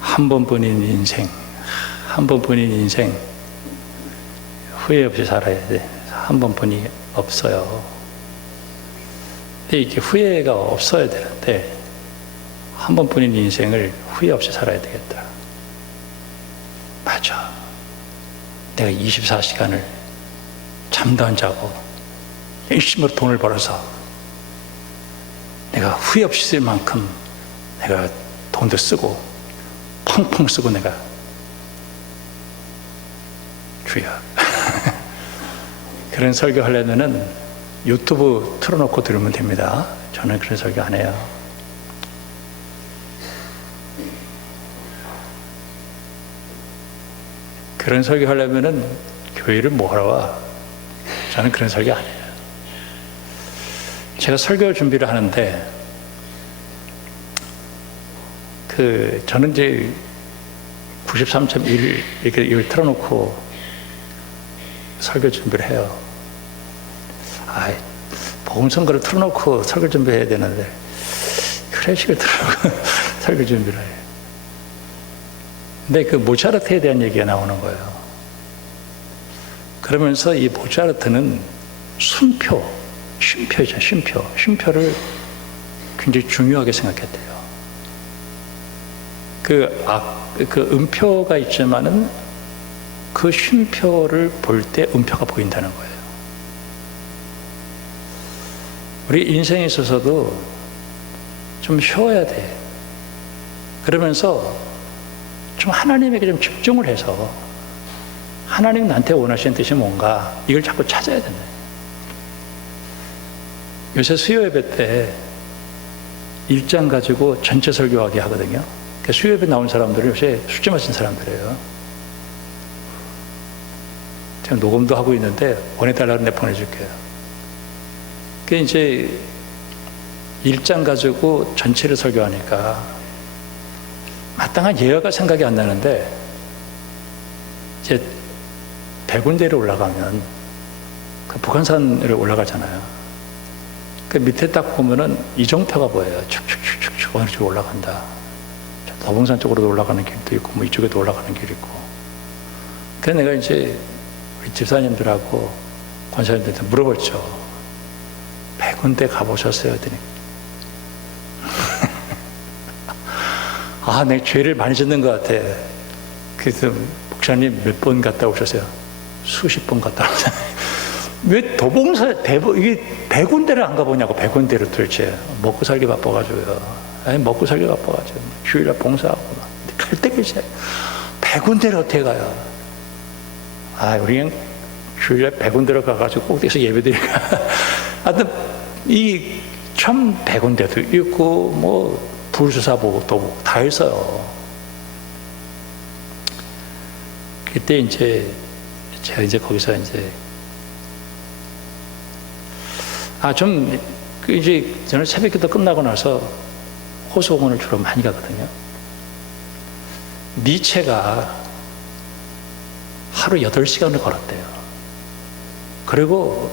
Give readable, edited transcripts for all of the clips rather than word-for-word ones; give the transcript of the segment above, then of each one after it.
한 번뿐인 인생, 한 번뿐인 인생, 후회 없이 살아야 돼. 한 번뿐이 없어요. 근데 이게 후회가 없어야 되는데, 한 번뿐인 인생을 후회 없이 살아야 되겠다. 맞아. 내가 24시간을 잠도 안 자고 열심히 돈을 벌어서 내가 후회 없이 쓸 만큼 내가 돈도 쓰고 펑펑 쓰고 내가 주여 그런 설교 하려면은 유튜브 틀어놓고 들으면 됩니다. 저는 그런 설교 안 해요. 그런 설교 하려면은 교회를 뭐하러 와? 저는 그런 설교 안 해요. 제가 설교 준비를 하는데 저는 이제 93.1 이렇게 이걸 틀어놓고 설교 준비를 해요. 복음성가를 틀어놓고 설교 준비해야 되는데 클래식을 틀어놓고 설교 준비를 해요. 근데 그 모차르트에 대한 얘기가 나오는 거예요. 그러면서 이 모차르트는 쉼표죠, 쉼표. 쉼표를 굉장히 중요하게 생각했대요. 그 음표가 있지만은 그 쉼표를 볼 때 음표가 보인다는 거예요. 우리 인생에 있어서도 좀 쉬어야 돼. 그러면서 좀 하나님에게 좀 집중을 해서 하나님 나한테 원하시는 뜻이 뭔가 이걸 자꾸 찾아야 된다. 요새 수요 예배 때 1장 가지고 전체 설교하게 하거든요. 그러니까 수요 예배 나온 사람들은 요새 술집 마신 사람들이에요. 제가 녹음도 하고 있는데 보내달라고 내 보내줄게요. 그게 이제 1장 가지고 전체를 설교하니까 마땅한 예화가 생각이 안 나는데 이제 100군데로 올라가면 그 북한산으로 올라가잖아요. 그 밑에 딱 보면은 이정표가 보여요. 축축축축 어느 쪽으로 올라간다. 도봉산 쪽으로도 올라가는 길도 있고 뭐 이쪽에도 올라가는 길이 있고. 그래서 내가 이제 우리 집사님들하고 권사님들한테 물어봤죠. 100군데 가보셨어요? 했더니 내가 죄를 많이 짓는 것 같아. 그래서 목사님 몇 번 갔다 오셨어요? 수십 번 갔다 오셨어요. 왜 이게 100군데를 안 가보냐고. 100군데를 도대체 먹고 살기 바빠가지고요. 먹고 살기 바빠가지고 주일날 봉사하고 갈 데가 있어요. 100군데를 어떻게 가요? 우리 그냥 주일날 100군데로 가가지고 꼭대기에서 예배드리니까 하여튼 이 참 100군데도 있고 뭐 불수사 보고 또 다 있어요. 그때 이제 제가 이제 거기서 이제 이제 저는 새벽기도 끝나고 나서 호수공원을 주로 많이 가거든요. 니체가 하루 8시간을 걸었대요. 그리고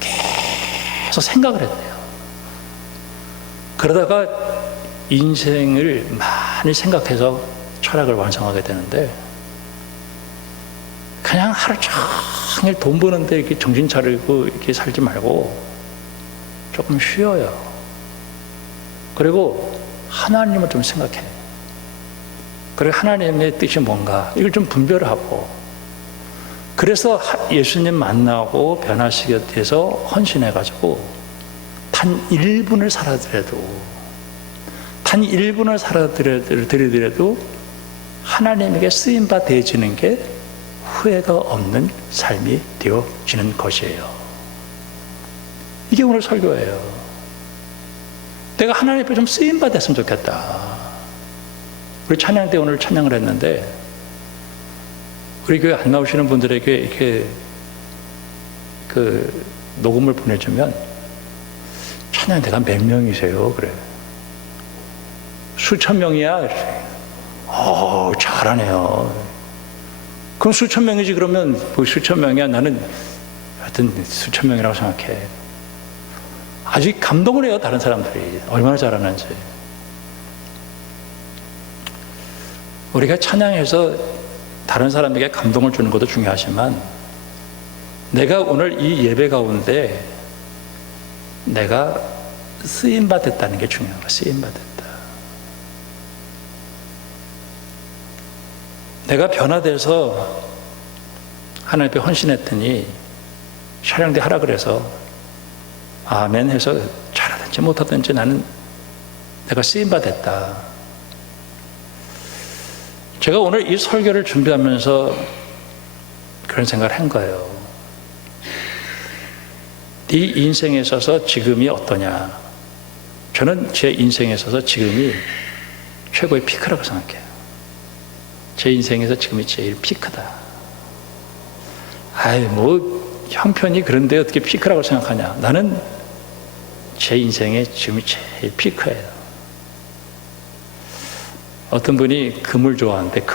계속 생각을 했대요. 그러다가 인생을 많이 생각해서 철학을 완성하게 되는데 그냥 하루 종일 돈 버는데 이렇게 정신 차리고 이렇게 살지 말고 조금 쉬어요. 그리고 하나님을 좀 생각해. 그리고 하나님의 뜻이 뭔가 이걸 좀 분별을 하고 그래서 예수님 만나고 변화시키기 위해서 헌신해가지고 단 1분을 살아드려도 하나님에게 쓰임바 되어지는 게 후회가 없는 삶이 되어지는 것이에요. 이게 오늘 설교예요. 내가 하나님 앞에 좀 쓰임바 됐으면 좋겠다. 우리 찬양 때 오늘 찬양을 했는데 우리 교회 안 나오시는 분들에게 이렇게 그 녹음을 보내주면 찬양대가 몇 명이세요? 그래. 수천 명이야. 잘하네요. 그럼 수천 명이지. 그러면 뭐 수천 명이야. 나는 하여튼 수천 명이라고 생각해. 아직 감동을 해요. 다른 사람들이 얼마나 잘하는지. 우리가 찬양해서 다른 사람에게 감동을 주는 것도 중요하지만 내가 오늘 이 예배 가운데 내가 쓰임받았다는 게 중요한 거야. 쓰임받았다. 내가 변화돼서 하나님 앞에 헌신했더니 촬영대 하라 그래서 아멘 해서 잘하든지 못하든지 나는 내가 쓰임받았다. 제가 오늘 이 설교를 준비하면서 그런 생각을 한 거예요. 네 인생에 있어서 지금이 어떠냐? 저는 제 인생에 있어서 지금이 최고의 피크라고 생각해요. 제 인생에서 지금이 제일 피크다. 형편이 그런데 어떻게 피크라고 생각하냐? 나는 제 인생에 지금이 제일 피크예요. 어떤 분이 금을 좋아하는데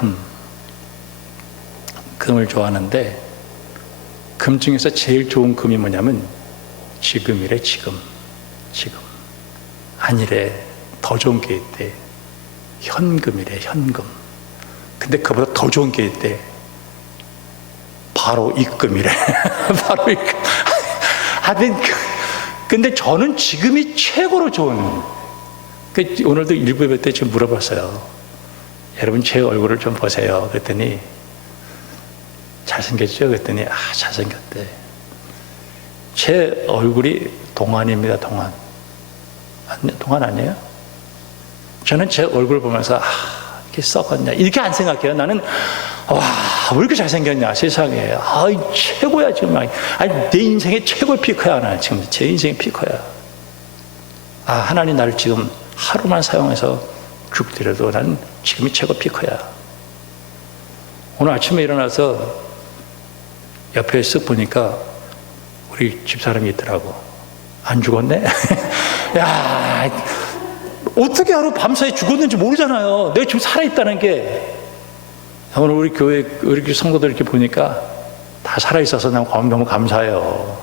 금을 좋아하는데 금 중에서 제일 좋은 금이 뭐냐면 지금이래. 지금 아니래. 더 좋은 게 있대. 현금이래. 현금. 근데 그보다 더 좋은 게 있대. 바로 입금이래. 바로 입금. 근데 저는 지금이 최고로 좋은. 오늘도 일부 예배 때 좀 물어봤어요. 여러분 제 얼굴을 좀 보세요. 그랬더니 잘생겼죠? 그랬더니 잘생겼대. 제 얼굴이 동안입니다. 동안 아니에요? 저는 제 얼굴 보면서 이렇게 썩었냐 이렇게 안 생각해요. 나는 왜 이렇게 잘생겼냐 세상에. 최고야 지금. 내 인생의 최고의 피크야. 나 지금 제 인생의 피크야. 하나님 나를 지금 하루만 사용해서 죽더라도 나는 지금이 최고 피크야. 오늘 아침에 일어나서 옆에 쓱 보니까 우리 집사람이 있더라고. 안 죽었네? 야, 어떻게 하루 밤사이 죽었는지 모르잖아요. 내가 지금 살아있다는 게. 오늘 우리 교회 성도들 이렇게 보니까 다 살아있어서 너무 감사해요.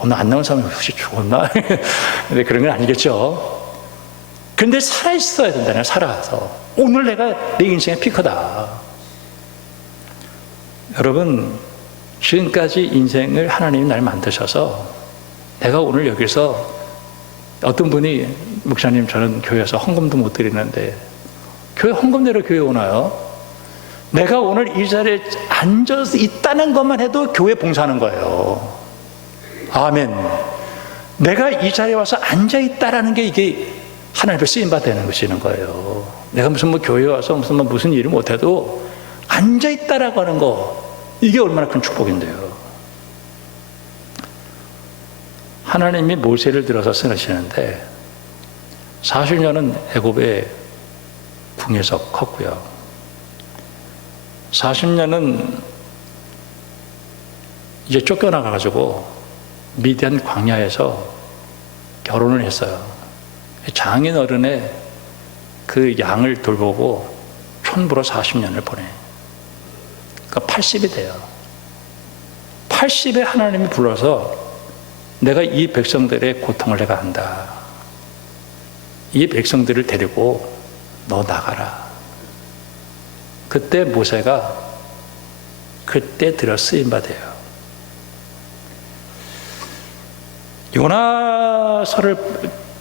오늘 안 나온 사람이 혹시 죽었나? 근데 그런 건 아니겠죠. 근데 살아있어야 된다네. 살아서 오늘 내가 내 인생의 피크다. 여러분 지금까지 인생을 하나님이 날 만드셔서 내가 오늘 여기서 어떤 분이 목사님 저는 교회에서 헌금도 못 드리는데 교회 헌금 내러 교회 오나요? 내가 오늘 이 자리에 앉아서 있다는 것만 해도 교회 봉사하는 거예요. 아멘. 내가 이 자리에 와서 앉아있다라는 게 이게 하나님 앞에 쓰임받는 것이는 거예요. 내가 무슨 교회에 와서 무슨 일을 못해도 앉아있다라고 하는 거 이게 얼마나 큰 축복인데요. 하나님이 모세를 들어서 쓰시는데 40년은 애굽의 궁에서 컸고요. 40년은 이제 쫓겨나가지고 미디안 광야에서 결혼을 했어요. 장인 어른의 그 양을 돌보고 촌부로 40년을 보내. 그러니까 80이 돼요. 80에 하나님이 불러서 내가 이 백성들의 고통을 내가 안다. 이 백성들을 데리고 너 나가라. 그때 모세가 그때 들어 쓰임받아요. 요나서를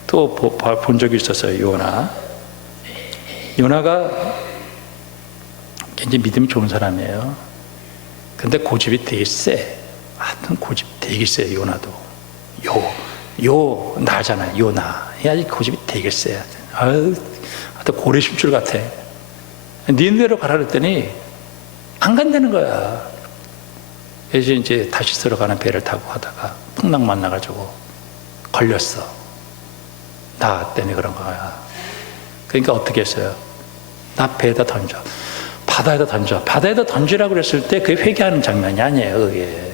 또 본 적이 있었어요. 요나가 굉장히 믿음이 좋은 사람이에요. 근데 고집이 되게 세. 하여튼 고집 되게 세. 요나도 나잖아. 요나 이 고집이 되게 세. 하여튼 고래 심줄 같아. 니네로 가라 그랬더니 안 간다는 거야. 그래서 이제 다시 들어가는 배를 타고 가다가 풍랑 만나가지고 걸렸어. 나 때문에 그런 거야. 그러니까 어떻게 했어요? 나 배에다 던져. 바다에다 던져. 바다에다 던지라고 그랬을 때 그게 회개하는 장면이 아니에요. 그게.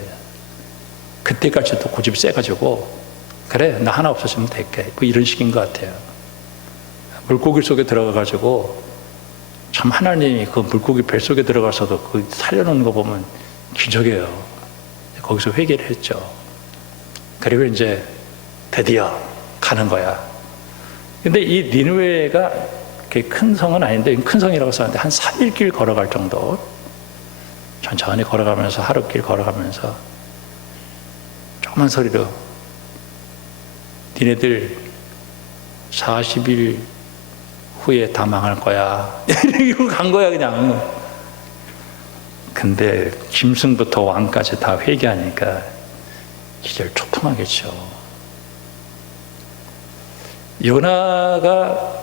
그때까지도 고집이 세가지고 그래 나 하나 없어지면 될게. 뭐 이런 식인 것 같아요. 물고기 속에 들어가가지고 참 하나님이 그 물고기 뱃속에 들어가서도 그 살려놓는 거 보면 기적이에요. 거기서 회개를 했죠. 그리고 이제 드디어 가는 거야. 근데 이 니느웨가 그렇게 큰 성은 아닌데, 큰 성이라고 썼는데 한 3일 길 걸어갈 정도, 천천히 걸어가면서, 하루길 걸어가면서 조그만 소리로 니네들 40일 후에 다 망할 거야 이러고 간 거야 그냥. 근데 짐승부터 왕까지 다 회개하니까 기절 초통하겠죠. 요나가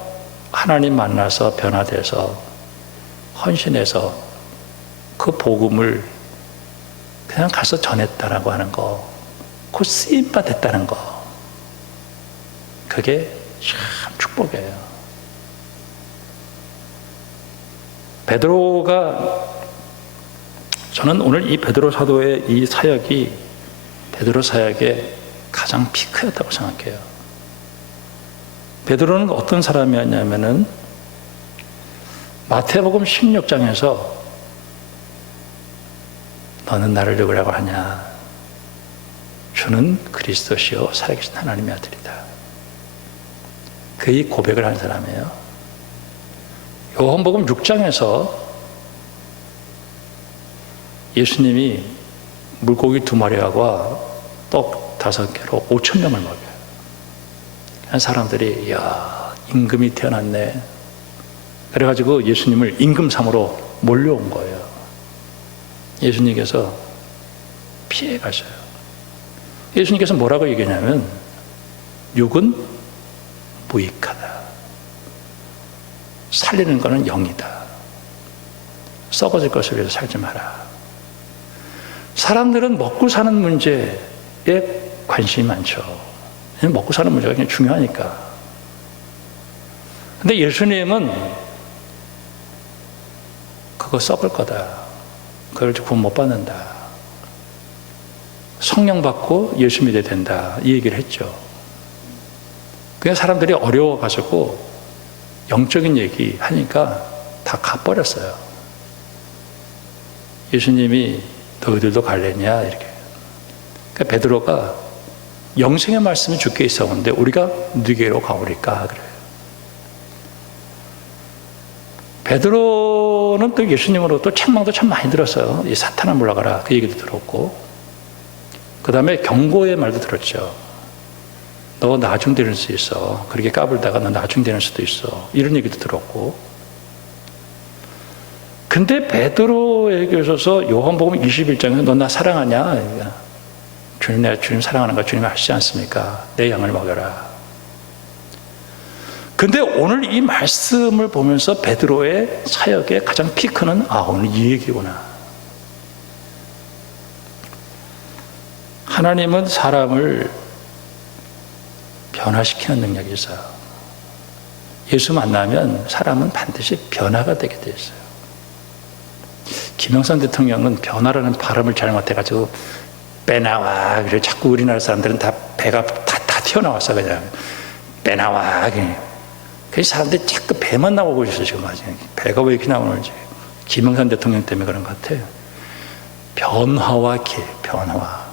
하나님 만나서 변화돼서 헌신해서 그 복음을 그냥 가서 전했다라고 하는 거, 그 쓰임바 됐다는 거, 그게 참 축복이에요. 베드로가, 저는 오늘 이 베드로 사도의 이 사역이 베드로 사역의 가장 피크였다고 생각해요. 베드로는 어떤 사람이었냐면은 마태복음 16장에서 너는 나를 누구라고 하냐? 주는 그리스도시요 살아계신 하나님의 아들이다. 그의 고백을 한 사람이에요. 요한복음 6장에서 예수님이 물고기 2마리와 떡 5개로 5,000명을 먹여요. 사람들이 이야, 임금이 태어났네. 그래가지고 예수님을 임금삼으로 몰려온 거예요. 예수님께서 피해 가셔요. 예수님께서 뭐라고 얘기하냐면 육은 무익하다. 살리는 것은 영이다. 썩어질 것을 위해서 살지 마라. 사람들은 먹고 사는 문제에 관심이 많죠. 먹고 사는 문제가 굉장히 중요하니까. 근데 예수님은 그거 썩을 거다. 그걸 구원 못 받는다. 성령 받고 예수 믿어야 된다. 이 얘기를 했죠. 그냥 사람들이 어려워가지고 영적인 얘기 하니까 다 가버렸어요. 예수님이 너희들도 갈래냐? 이렇게. 그러니까 베드로가 영생의 말씀이 주께 있었는데 우리가 누구에게로 가오리까? 그래요. 베드로는 또 예수님으로부터 책망도 참 많이 들었어요. 이 사탄아 물러가라. 그 얘기도 들었고. 그 다음에 경고의 말도 들었죠. 너 나중되는 수 있어. 그렇게 까불다가 너 나중되는 수도 있어. 이런 얘기도 들었고. 근데 베드로에게 있어서 요한복음 21장에서 너 나 사랑하냐? 주님, 내가 주님 사랑하는 거 주님이 아시지 않습니까? 내 양을 먹여라. 근데 오늘 이 말씀을 보면서 베드로의 사역의 가장 피크는 오늘 이 얘기구나. 하나님은 사람을 변화시키는 능력이 있어요. 예수 만나면 사람은 반드시 변화가 되게 돼 있어요. 김영삼 대통령은 변화라는 발음을 잘못해가지고 빼나와. 그래 자꾸 우리나라 사람들은 다 배가 다 튀어나왔어 그냥 빼나와. 그 사람들이 자꾸 배만 나오고 있어 지금 아직. 배가 왜 이렇게 나오는지. 김영삼 대통령 때문에 그런 것 같아요. 변화와 변화.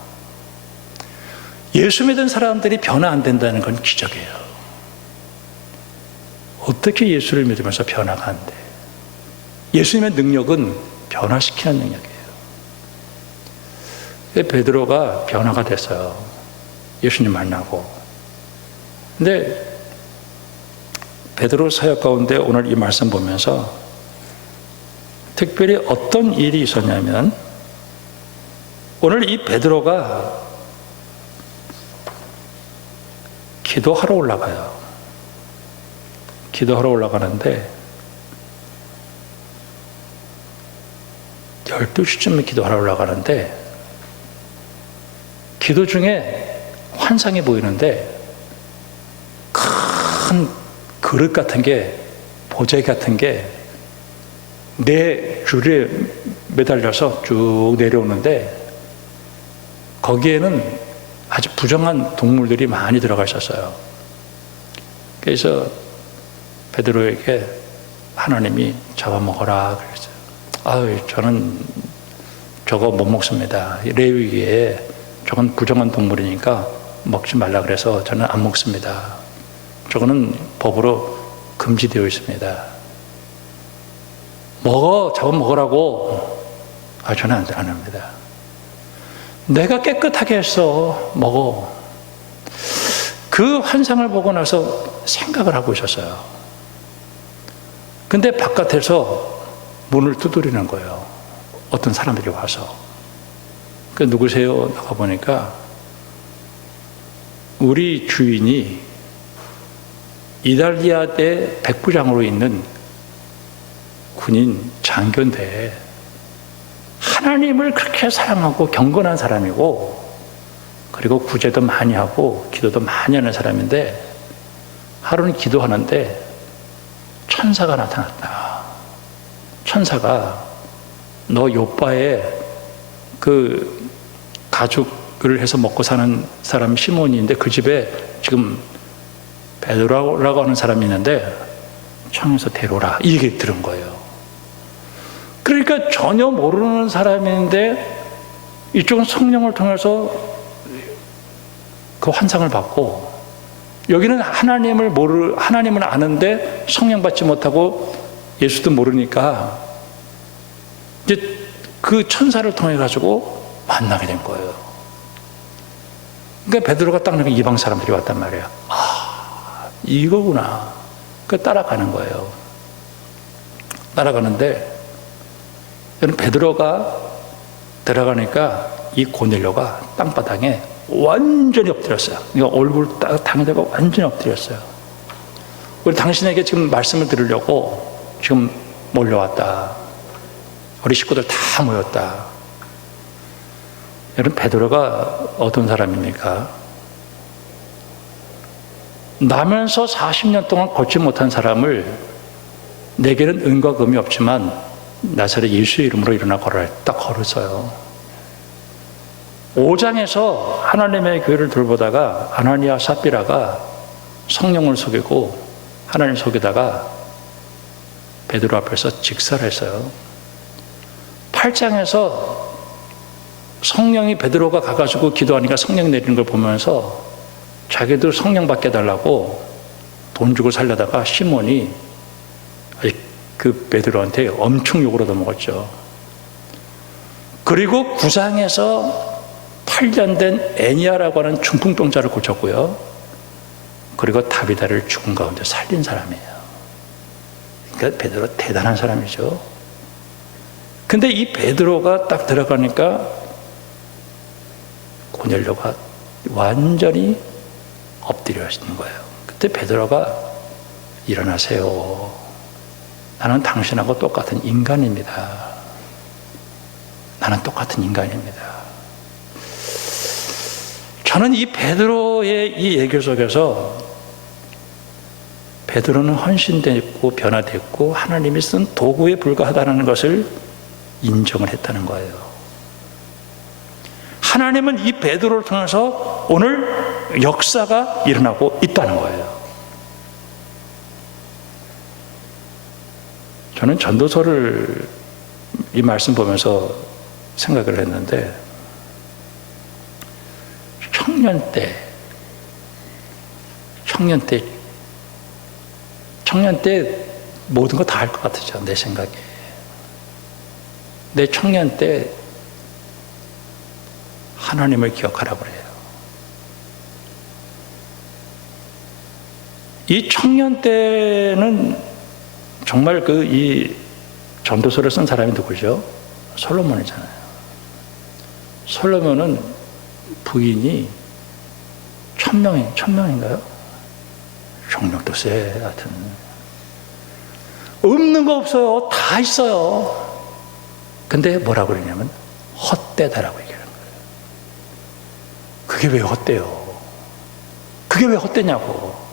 예수 믿은 사람들이 변화 안 된다는 건 기적이에요. 어떻게 예수를 믿으면서 변화가 안 돼? 예수님의 능력은 변화시키는 능력이에요. 베드로가 변화가 됐어요. 예수님 만나고. 근데 베드로 사역 가운데 오늘 이 말씀 보면서 특별히 어떤 일이 있었냐면 오늘 이 베드로가 기도하러 올라가요. 기도하러 올라가는데 12시쯤에 기도하러 올라가는데 기도 중에 환상이 보이는데 큰 그릇 같은 게 보자기 같은 게 내 줄에 매달려서 쭉 내려오는데 거기에는 아주 부정한 동물들이 많이 들어가 있었어요. 그래서 베드로에게 하나님이 잡아먹어라 그랬어요. 저는 저거 못 먹습니다. 레위기에 저건 부정한 동물이니까 먹지 말라 그래서 저는 안 먹습니다. 저거는 법으로 금지되어 있습니다. 잡아먹으라고. 저는 안 합니다. 내가 깨끗하게 했어. 먹어. 그 환상을 보고 나서 생각을 하고 있었어요. 근데 바깥에서 문을 두드리는 거예요. 어떤 사람들이 와서. 누구세요? 나가보니까 우리 주인이 이탈리아대 백부장으로 있는 군인 장교인데 하나님을 그렇게 사랑하고 경건한 사람이고 그리고 구제도 많이 하고 기도도 많이 하는 사람인데 하루는 기도하는데 천사가 나타났다. 천사가 너 요빠에 그 가죽을 해서 먹고 사는 사람 시몬인데 그 집에 지금 베드로라고 하는 사람이 있는데 청에서 데려오라 이 얘기를 들은 거예요. 그러니까 전혀 모르는 사람인데 이쪽은 성령을 통해서 그 환상을 받고 여기는 하나님은 아는데 성령 받지 못하고 예수도 모르니까 이제 그 천사를 통해 가지고 만나게 된 거예요. 그러니까 베드로가 딱 나면 이방 사람들이 왔단 말이에요. 이거구나. 따라가는 거예요. 따라가는데 베드로가 들어가니까 이 고넬료가 땅바닥에 완전히 엎드렸어요. 그러니까 얼굴 당에다가 완전히 엎드렸어요. 우리 당신에게 지금 말씀을 들으려고 지금 몰려왔다. 우리 식구들 다 모였다. 여러분, 베드로가 어떤 사람입니까? 나면서 40년 동안 걷지 못한 사람을 내게는 은과 금이 없지만 나사렛 예수의 이름으로 일어나 걸어라. 딱 걸었어요. 5장에서 하나님의 교회를 돌보다가 아나니아 삽비라가 성령을 속이고 하나님 속이다가 베드로 앞에서 직사를 했어요. 8장에서 성령이 베드로가 가가지고 기도하니까 성령 내리는 걸 보면서 자기도 성령 받게 해달라고 돈 주고 살려다가 시몬이 그 베드로한테 엄청 욕을 얻어먹었죠. 그리고 9장에서 8년 된 애니아라고 하는 중풍병자를 고쳤고요. 그리고 다비다를 죽은 가운데 살린 사람이에요. 그러니까 베드로 대단한 사람이죠. 근데 이 베드로가 딱 들어가니까 고넬료가 완전히 엎드려 있는 거예요. 그때 베드로가 일어나세요. 나는 당신하고 똑같은 인간입니다. 나는 똑같은 인간입니다. 저는 이 베드로의 이 얘기 속에서 베드로는 헌신됐고 변화됐고 하나님이 쓴 도구에 불과하다는 것을 인정을 했다는 거예요. 하나님은 이 베드로를 통해서 오늘 역사가 일어나고 있다는 거예요. 저는 전도서를 이 말씀 보면서 생각을 했는데 청년 때 모든 거 다 할 것 같았죠. 내 생각에. 내 청년 때 하나님을 기억하라고 그래요. 이 청년 때는 정말 이 전도서를 쓴 사람이 누구죠? 솔로몬이잖아요. 솔로몬은 부인이 1000명인가요? 정력도 세. 하여튼 없는 거 없어요. 다 있어요. 근데 뭐라고 그러냐면 헛되다라고 얘기하는 거예요. 그게 왜 헛돼요? 그게 왜 헛되냐고.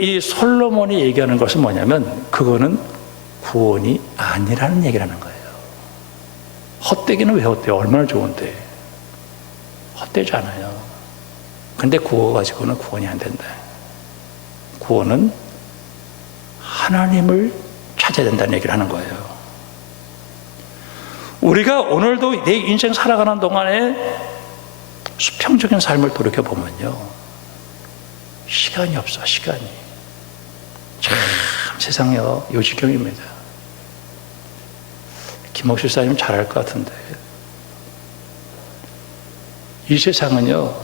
이 솔로몬이 얘기하는 것은 뭐냐면 그거는 구원이 아니라는 얘기를 하는 거예요. 헛되기는 왜 헛돼요? 얼마나 좋은데. 헛되지 않아요. 근데 그거 가지고는 구원이 안 된다. 구원은 하나님을 찾아야 된다는 얘기를 하는 거예요. 우리가 오늘도 내 인생 살아가는 동안에 수평적인 삶을 돌이켜보면요, 시간이 없어, 시간이. 참 세상이요, 요지경입니다. 김옥실 사님 잘 알 것 같은데, 이 세상은요,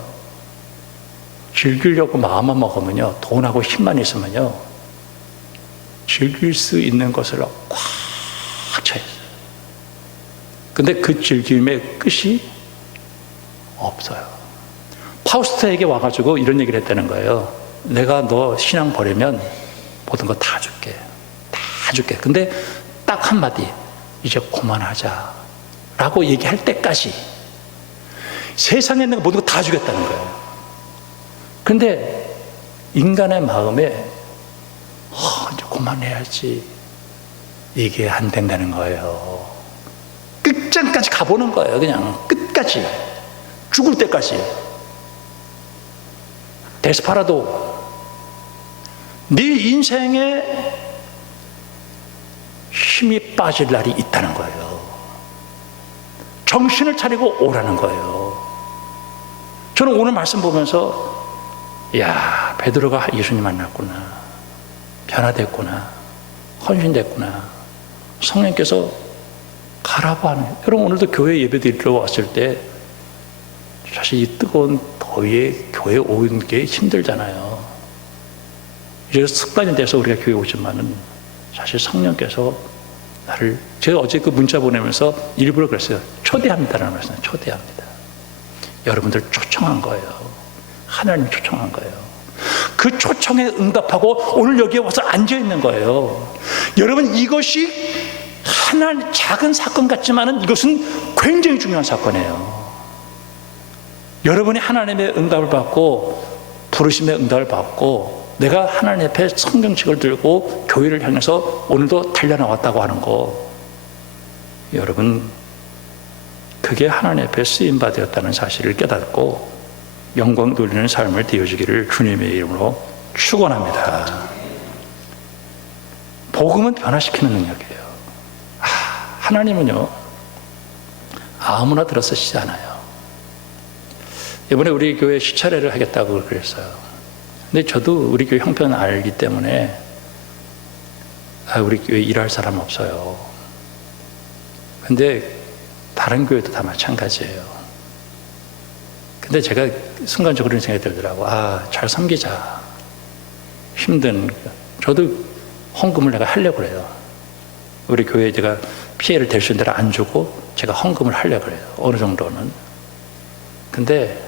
즐기려고 마음만 먹으면요, 돈하고 힘만 있으면요, 즐길 수 있는 것을 꽉 차 있어요. 근데 그 즐김의 끝이 없어요. 파우스트에게 와가지고 이런 얘기를 했다는 거예요. 내가 너 신앙 버리면 모든 거 다 줄게. 다 줄게. 근데 딱 한마디, 이제 그만하자 라고 얘기할 때까지 세상에 있는 모든 거 다 주겠다는 거예요. 근데 인간의 마음에 이제 그만해야지, 이게 안 된다는 거예요. 끝장까지 가보는 거예요. 그냥 끝까지, 죽을 때까지. 데스파라도 네 인생에 힘이 빠질 날이 있다는 거예요. 정신을 차리고 오라는 거예요. 저는 오늘 말씀 보면서, 야, 베드로가 예수님 만났구나, 변화됐구나, 헌신됐구나, 성령께서 가라고 하는. 여러분, 오늘도 교회 예배 드리러 왔을 때 사실 이 뜨거운 더위에 교회 오는 게 힘들잖아요. 이제 습관이 돼서 우리가 교회 오지만은 사실 성령께서 나를, 제가 어제 그 문자 보내면서 일부러 그랬어요. 초대합니다라는 말씀. 초대합니다. 여러분들 초청한 거예요. 하나님 초청한 거예요. 그 초청에 응답하고 오늘 여기에 와서 앉아 있는 거예요. 여러분, 이것이 하나님 작은 사건 같지만은 이것은 굉장히 중요한 사건이에요. 여러분이 하나님의 응답을 받고 부르심의 응답을 받고 내가 하나님 앞에 성경책을 들고 교회를 향해서 오늘도 달려나왔다고 하는 거, 여러분, 그게 하나님 앞에 쓰임받았다는 사실을 깨닫고 영광 돌리는 삶을 되어주기를 주님의 이름으로 축원합니다. 복음은 변화시키는 능력이에요. 하나님은요, 아무나 들어서시지 않아요. 이번에 우리 교회 시차례를 하겠다고 그랬어요. 근데 저도 우리 교회 형편 알기 때문에 우리 교회 일할 사람 없어요. 근데 다른 교회도 다 마찬가지예요. 근데 제가 순간적으로 이런 생각이 들더라고. 잘 섬기자. 힘든. 저도 헌금을 내가 하려고 그래요. 우리 교회에 제가 피해를 댈 수 있는 데를 안 주고 제가 헌금을 하려고 그래요. 어느 정도는. 근데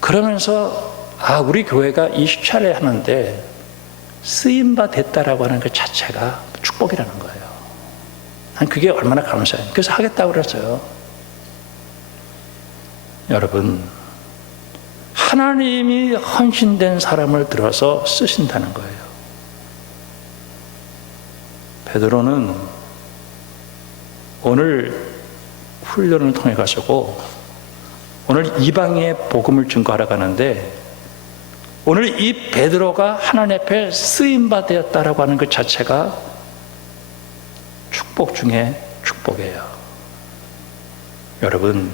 그러면서 우리 교회가 이 시차례 하는데 쓰임바 됐다라고 하는 그 자체가 축복이라는 거예요. 난 그게 얼마나 감사해요. 그래서 하겠다고 그랬어요. 여러분, 하나님이 헌신된 사람을 들어서 쓰신다는 거예요. 베드로는 오늘 훈련을 통해 가지고 오늘 이방의 복음을 증거하러 가는데, 오늘 이 베드로가 하나님 앞에 쓰임받았다라고 하는 그 자체가 축복 중에 축복이에요. 여러분,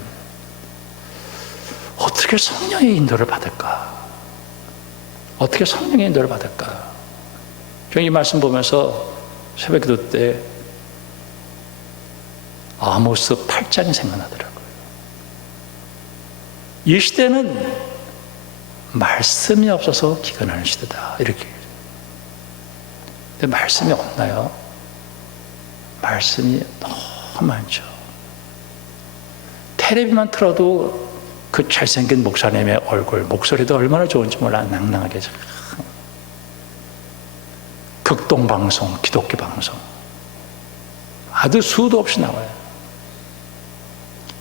어떻게 성령의 인도를 받을까? 어떻게 성령의 인도를 받을까? 저는 이 말씀 보면서 새벽 기도 때 아모스 8장이 생각나더라고요. 이 시대는 말씀이 없어서 기근하는 시대다, 이렇게. 근데 말씀이 없나요? 말씀이 너무 많죠. 텔레비만 틀어도 그 잘생긴 목사님의 얼굴, 목소리도 얼마나 좋은지 몰라. 낭낭하게. 극동방송, 기독교 방송 아주 수도 없이 나와요.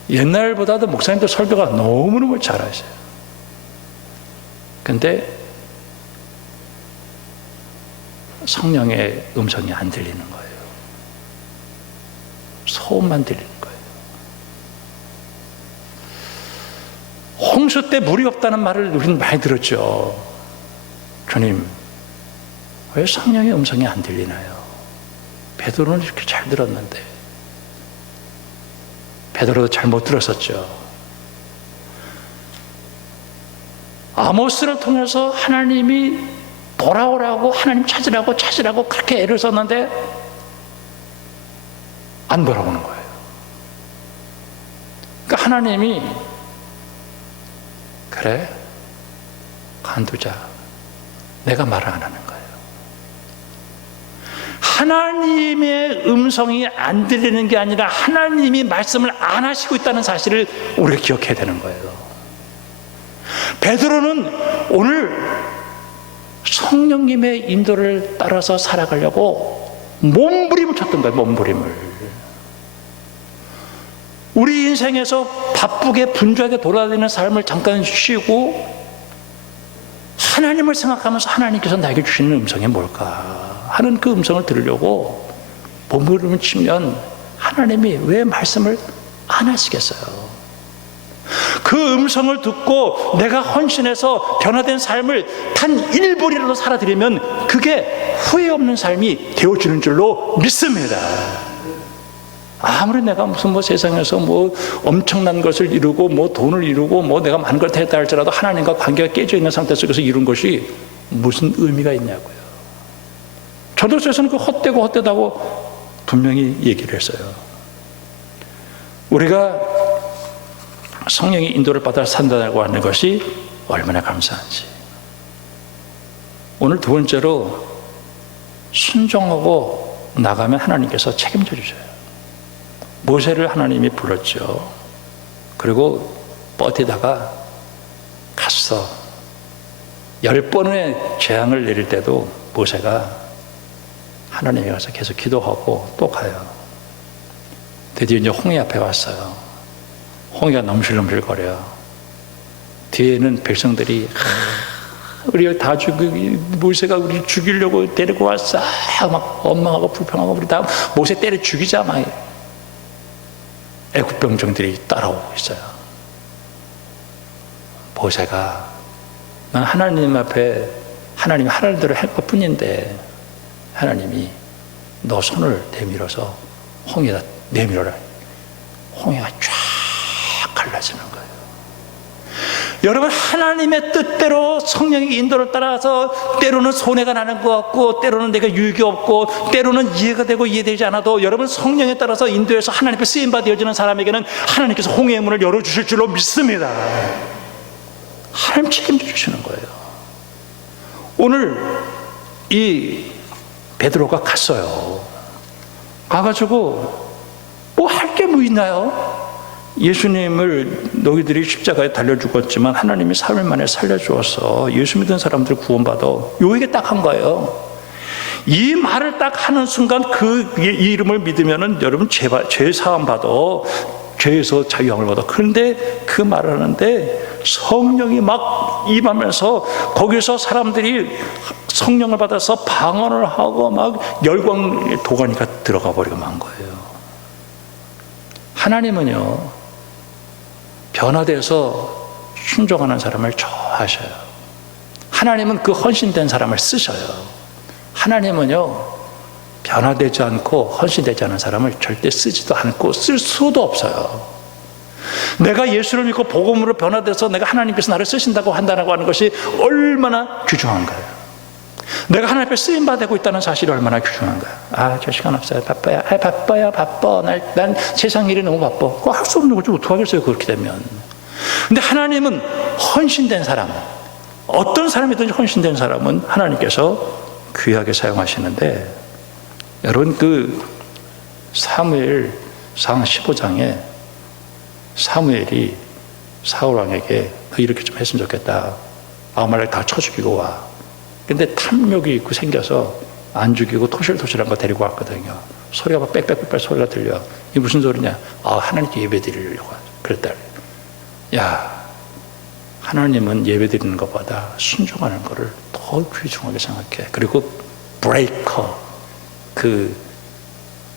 옛날보다도 목사님들 설교가 너무너무 잘하셔요. 근데 성령의 음성이 안 들리는 거예요. 소음만 들리는 거예요. 홍수 때 물이 없다는 말을 우리는 많이 들었죠. 주님, 왜 성령의 음성이 안 들리나요? 베드로는 이렇게 잘 들었는데. 베드로도 잘못 들었었죠. 아모스를 통해서 하나님이 돌아오라고, 하나님 찾으라고 그렇게 애를 썼는데 안 돌아오는 거예요. 그러니까 하나님이 그래, 간두자. 내가 말을 안 하는 거예요. 하나님의 음성이 안 들리는 게 아니라 하나님이 말씀을 안 하시고 있다는 사실을 우리가 기억해야 되는 거예요. 베드로는 오늘 성령님의 인도를 따라서 살아가려고 몸부림을 쳤던 거예요. 몸부림을. 우리 인생에서 바쁘게 분주하게 돌아다니는 삶을 잠깐 쉬고 하나님을 생각하면서 하나님께서 나에게 주시는 음성이 뭘까 하는 그 음성을 들으려고 몸부림을 치면 하나님이 왜 말씀을 안 하시겠어요? 그 음성을 듣고 내가 헌신해서 변화된 삶을 단 1분이라도 살아드리면 그게 후회 없는 삶이 되어지는 줄로 믿습니다. 아무리 내가 무슨 세상에서 엄청난 것을 이루고 돈을 이루고 내가 많은 걸 했다 할지라도 하나님과 관계가 깨져 있는 상태 속에서 이룬 것이 무슨 의미가 있냐고요. 전도서에서는 그 헛되다고 분명히 얘기를 했어요. 우리가 성령의 인도를 받아 산다고 하는 것이 얼마나 감사한지. 오늘 두 번째로 순종하고 나가면 하나님께서 책임져 주셔요. 모세를 하나님이 불렀죠. 그리고 버티다가 갔어. 10번의 재앙을 내릴 때도 모세가 하나님에 가서 계속 기도하고 또 가요. 드디어 이제 홍해 앞에 왔어요. 홍해가 넘실넘실 거려요. 뒤에는 백성들이 우리 다 모세가 우리 죽이려고 데리고 왔어. 막 원망하고 불평하고 우리 다 모세 때려 죽이자 막. 애굽 병정들이 따라오고 있어요. 모세가 난 하나님 앞에 하나님이 하라는 대로 할 것뿐인데 하나님이 너 손을 내밀어서 홍해에다 내밀어라. 홍해가 쫙 갈라지는 거예요. 여러분, 하나님의 뜻대로 성령의 인도를 따라서 때로는 손해가 나는 것 같고 때로는 내가 유익이 없고 때로는 이해가 되고 이해되지 않아도 여러분 성령에 따라서 인도해서 하나님 앞에 쓰임받아지는 사람에게는 하나님께서 홍해의 문을 열어주실 줄로 믿습니다. 하나님 책임져 주시는 거예요. 오늘 이 베드로가 갔어요. 가가지고 할 게 뭐 있나요? 예수님을 너희들이 십자가에 달려 죽었지만 하나님이 3일 만에 살려주어서 예수 믿은 사람들 구원받아. 요 얘기 딱 한 거예요. 이 말을 딱 하는 순간 그 이름을 믿으면은 여러분 죄 사함 받아. 죄에서 자유함을 받아. 그런데 그 말을 하는데 성령이 막 임하면서 거기서 사람들이 성령을 받아서 방언을 하고 막 열광 도가니가 들어가 버리고 만 거예요. 하나님은요, 변화돼서 순종하는 사람을 좋아하셔요. 하나님은 그 헌신된 사람을 쓰셔요. 하나님은요, 변화되지 않고 헌신되지 않은 사람을 절대 쓰지도 않고 쓸 수도 없어요. 내가 예수를 믿고 복음으로 변화돼서 내가 하나님께서 나를 쓰신다고 한다고 하는 것이 얼마나 귀중한가요? 내가 하나님 앞에 쓰임받고 있다는 사실이 얼마나 귀중한가요? 저 시간 없어요. 바빠요. 바빠. 난 세상 일이 너무 바빠. 그거 할 수 없는 거죠. 어떡하겠어요, 그렇게 되면. 근데 하나님은 헌신된 사람, 어떤 사람이든지 헌신된 사람은 하나님께서 귀하게 사용하시는데, 여러분 그 사무엘상 15장에 사무엘이 사울왕에게 너 이렇게 좀 했으면 좋겠다. 아말렉 다 쳐 죽이고 와. 근데 탐욕이 생겨서 안 죽이고 토실토실한 거 데리고 왔거든요. 소리가 막 빽빽빽 소리가 들려. 이게 무슨 소리냐? 하나님께 예배 드리려고 그랬다. 야, 하나님은 예배 드리는 것보다 순종하는 것을 더 귀중하게 생각해. 그리고 브레이커, 그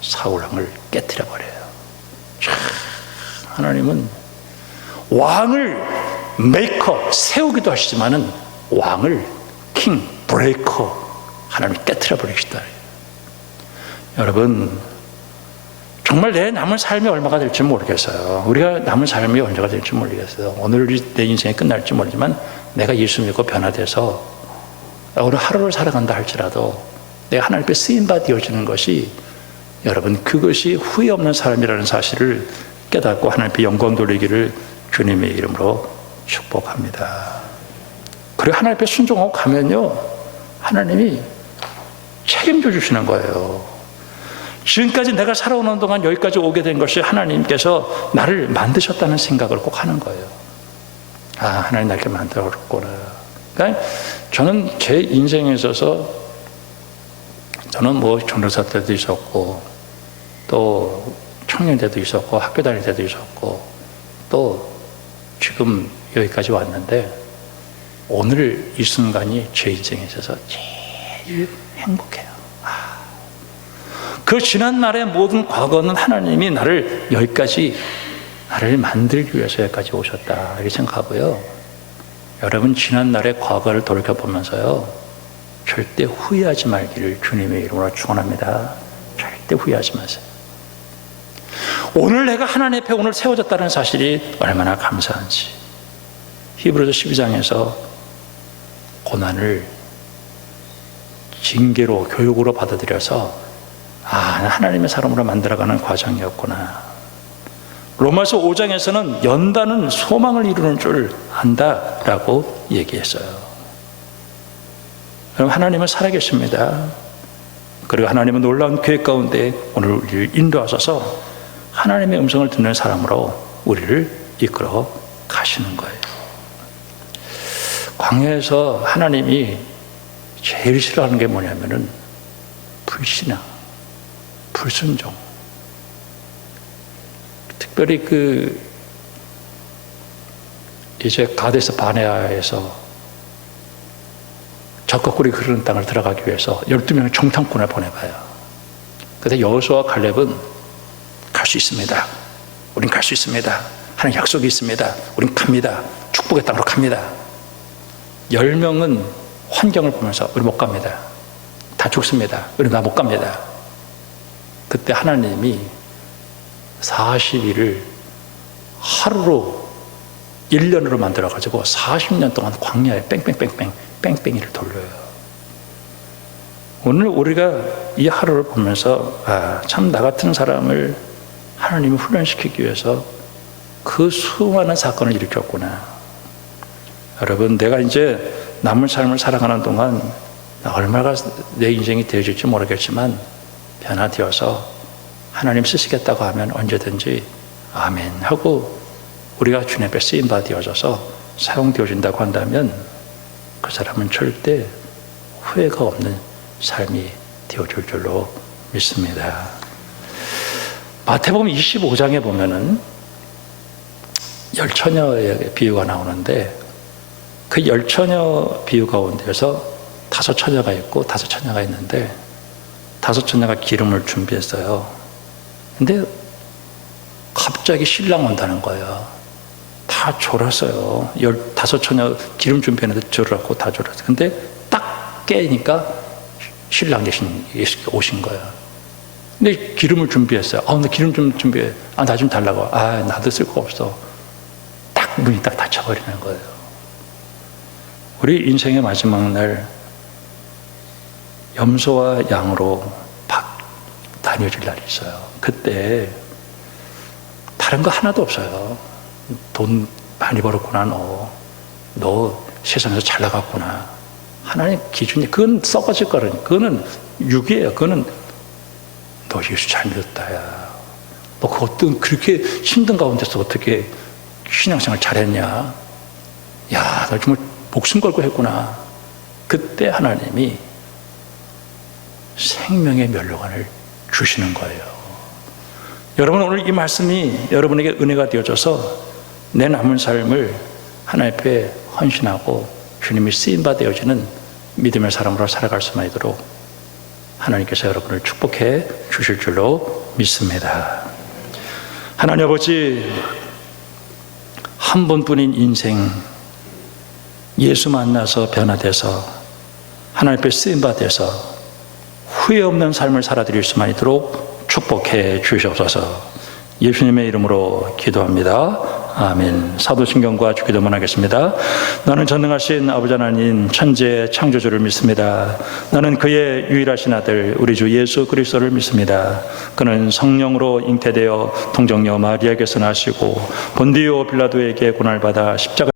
사울왕을 깨뜨려 버려요. 하나님은 왕을 메이커, 세우기도 하시지만은 왕을 킹, 브레이커, 하나님이 깨뜨려 버리시다. 여러분, 정말 내 남은 삶이 얼마가 될지 모르겠어요. 우리가 남은 삶이 언제가 될지 모르겠어요. 오늘 내 인생이 끝날지 모르지만 내가 예수 믿고 변화돼서 오늘 하루를 살아간다 할지라도 내가 하나님 앞에 쓰임받아지는 것이, 여러분, 그것이 후회 없는 삶이라는 사실을 깨닫고 하나님 앞에 영광 돌리기를 주님의 이름으로 축복합니다. 그리고 하나님 앞에 순종하고 가면요, 하나님이 책임져 주시는 거예요. 지금까지 내가 살아오는 동안 여기까지 오게 된 것이 하나님께서 나를 만드셨다는 생각을 꼭 하는 거예요. 아, 하나님 나를 만들었구나. 그러니까 저는 제 인생에 있어서, 저는 뭐 전도사 때도 있었고, 또 청년 때도 있었고, 학교 다닐 때도 있었고, 또 지금 여기까지 왔는데, 오늘 이 순간이 제 인생에 있어서 제일 행복해요. 그 지난 날의 모든 과거는 하나님이 나를 여기까지, 나를 만들기 위해서 여기까지 오셨다, 이렇게 생각하고요. 여러분, 지난 날의 과거를 돌이켜보면서요, 절대 후회하지 말기를 주님의 이름으로 축원합니다. 절대 후회하지 마세요. 오늘 내가 하나님 앞에 오늘 세워졌다는 사실이 얼마나 감사한지. 히브리서 12장에서 고난을 징계로, 교육으로 받아들여서 하나님의 사람으로 만들어가는 과정이었구나. 로마서 5장에서는 연단은 소망을 이루는 줄 안다라고 얘기했어요. 그럼 하나님은 살아계십니다. 그리고 하나님은 놀라운 계획 가운데 오늘 우리를 인도하셔서 하나님의 음성을 듣는 사람으로 우리를 이끌어 가시는 거예요. 광야에서 하나님이 제일 싫어하는 게 뭐냐면은 불신앙, 불순종. 특별히 이제 가데스 바네아에서 적거꾸리 흐르는 땅을 들어가기 위해서 12명의 정탐꾼을 보내봐요. 그런데 여호수아와 칼렙은 갈 수 있습니다. 우린 갈 수 있습니다. 하는 약속이 있습니다. 우린 갑니다. 축복의 땅으로 갑니다. 10명은 환경을 보면서 우리 못 갑니다. 다 죽습니다. 우리 나 못 갑니다. 그때 하나님이 40일을 하루로 1년으로 만들어가지고 40년 동안 광야에 뺑뺑이를 돌려요. 오늘 우리가 이 하루를 보면서 참 나 같은 사람을 하나님이 훈련시키기 위해서 그 수많은 사건을 일으켰구나. 여러분, 내가 이제 남은 삶을 살아가는 동안 얼마나 내 인생이 되어질지 모르겠지만 변화되어서 하나님 쓰시겠다고 하면 언제든지 아멘 하고 우리가 주님 앞에 쓰임받아져서 사용되어진다고 한다면 그 사람은 절대 후회가 없는 삶이 되어질 줄로 믿습니다. 마태복음 25장에 보면은 열처녀의 비유가 나오는데 그 열처녀 비유 가운데서 5처녀가 있고 5처녀가 있는데 5처녀가 기름을 준비했어요. 근데 갑자기 신랑 온다는 거예요. 다 졸았어요. 15처녀 기름 준비했는데 졸았고 다 졸았어요. 근데 딱 깨니까 신랑 대신 오신 거예요. 근데 기름을 준비했어요. 근데 기름 좀 준비해. 나 좀 달라고. 나도 쓸 거 없어. 딱 문이 딱 닫혀버리는 거예요. 우리 인생의 마지막 날 염소와 양으로 나뉘어질 날이 있어요. 그때 다른 거 하나도 없어요. 돈 많이 벌었구나, 너 세상에서 잘 나갔구나. 하나님 기준이, 그건 썩어질 거라니. 그거는 육이에요. 그거는 너 예수 잘 믿었다, 야. 너 그 어떤 그렇게 힘든 가운데서 어떻게 신앙생활 잘했냐. 야, 너 정말 목숨 걸고 했구나. 그때 하나님이 생명의 면류관을 주시는 거예요. 여러분, 오늘 이 말씀이 여러분에게 은혜가 되어져서 내 남은 삶을 하나님 앞에 헌신하고 주님이 쓰임받아지는 믿음의 사람으로 살아갈 수만 있도록 하나님께서 여러분을 축복해 주실 줄로 믿습니다. 하나님 아버지, 한 번뿐인 인생 예수 만나서 변화돼서 하나님 앞에 쓰임받아서 후회 없는 삶을 살아드릴 수만 있도록 축복해 주시옵소서. 예수님의 이름으로 기도합니다. 아멘. 사도신경과 주기도문 하겠습니다. 나는 전능하신 아버지 하나님 천지의 창조주를 믿습니다. 나는 그의 유일하신 아들 우리 주 예수 그리스도를 믿습니다. 그는 성령으로 잉태되어 동정녀 마리아에게서 나시고 본디오 빌라도에게 고난을 받아 십자가